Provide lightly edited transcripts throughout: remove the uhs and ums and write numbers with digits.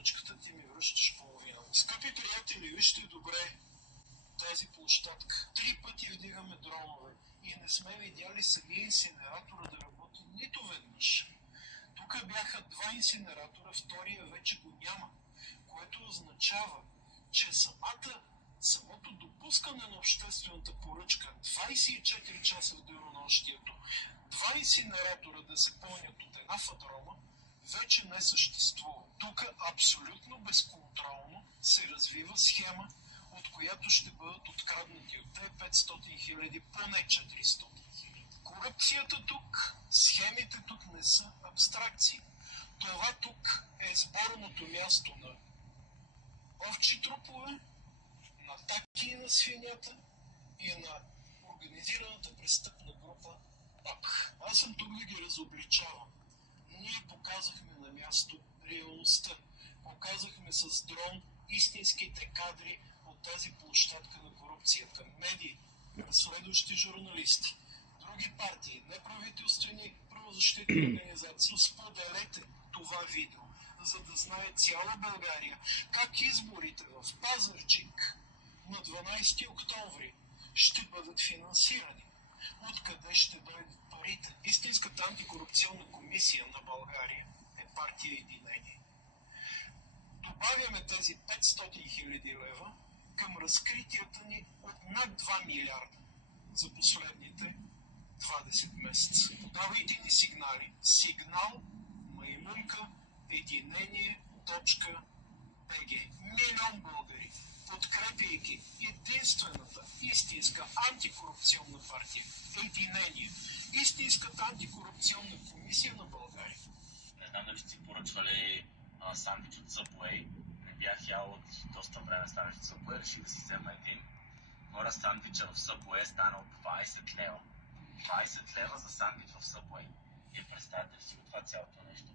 поръчката ти ми връщаш половина. Скъпи приятели, вижте добре тази площадка. 3 пъти вдигаме дронове и не сме видяли самия инсинератора да работи нито веднъж. Тук бяха 2 инсинератора, втория вече го няма, което означава, че самото допускане на обществената поръчка 24 часа в денонощието, 2 инсинератора да се пълнят от една фадрома, вече не съществува. Тук абсолютно безконтролно се развива схема, от която ще бъдат откраднати от те 500 хиляди, поне 400 хиляди. Корупцията тук, схемите тук не са абстракции. Това тук е сборното място на овчи трупове, на таки на свинята и на организираната престъпна група ПАК. Аз съм тук да ги разобличавам. Ние показахме на място реалността. Показахме с дрон истинските кадри от тази площадка на корупцията. Медии, разследващи журналисти, други партии, неправителствени правозащитни организации. Споделете това видео, за да знае цяла България как изборите в Пазарджик на 12 октомври ще бъдат финансирани. Откъде ще дойдат парите? Истинската антикорупционна комисия на България е партия Единение. Добавяме тези 500 хиляди лева към разкритията ни от над 2 милиарда за последните 20 месеца. Подавайте ни сигнали. Сигнал маймунка единение.bg. Милион българи, подкрепяйки единствената истинска антикорупционна партия Единение, истинската антикорупционна комисия на България. Не знам дали сте си поръчвали сандвич от Subway. Не бях ял от доста време сандвич от Subway, реших да си взема един. Хора, сандвича в Subway е станал 20 лева. 20 лева за сандвич в Subway. И представете ли си от това цялото нещо?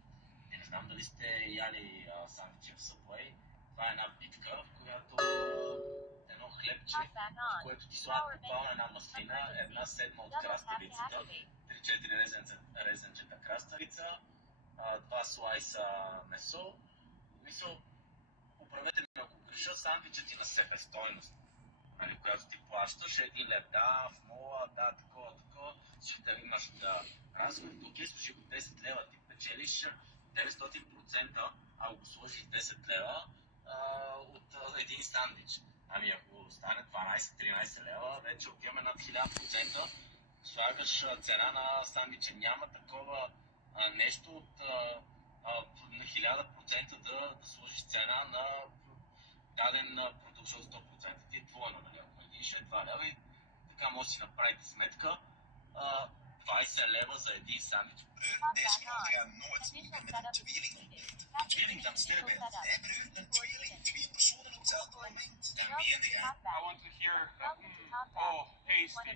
И не знам дали сте яли сандвичи в Subway. Това е една битка, в която едно хлебче, в което ти слагат буквално една маслина, една седма от краставицата, 3-4 резенчета краставица, 2 слайса месо. Мисъл, управете ми, ако греша, сандвичът ти на себестойност, нали, която ти плащаш, 1 лев, да, в мола, да, такова, ще имаш да разход, тук е служи 10 лева, ти печелиш 900%, ако го сложиш 10 лева от един сандвич. Ами ако стане 12-13 лева, вече отиваме над 1000%, слагаш цена на сандвича. Няма такова нещо от на 1000% да сложиш цена на даден продукт от 100%. Ти е двойно, нали? Ако един ще е 2 лева и така може да си направите сметка. 20 leva за един сандвич. Bror, det som jeg aldri har nået med en tvilling. En tvilling, de støver. Det bror, en tvilling. 2 personer op hetzelfde moment. Dat meen je. I want to hear, oh, tasty.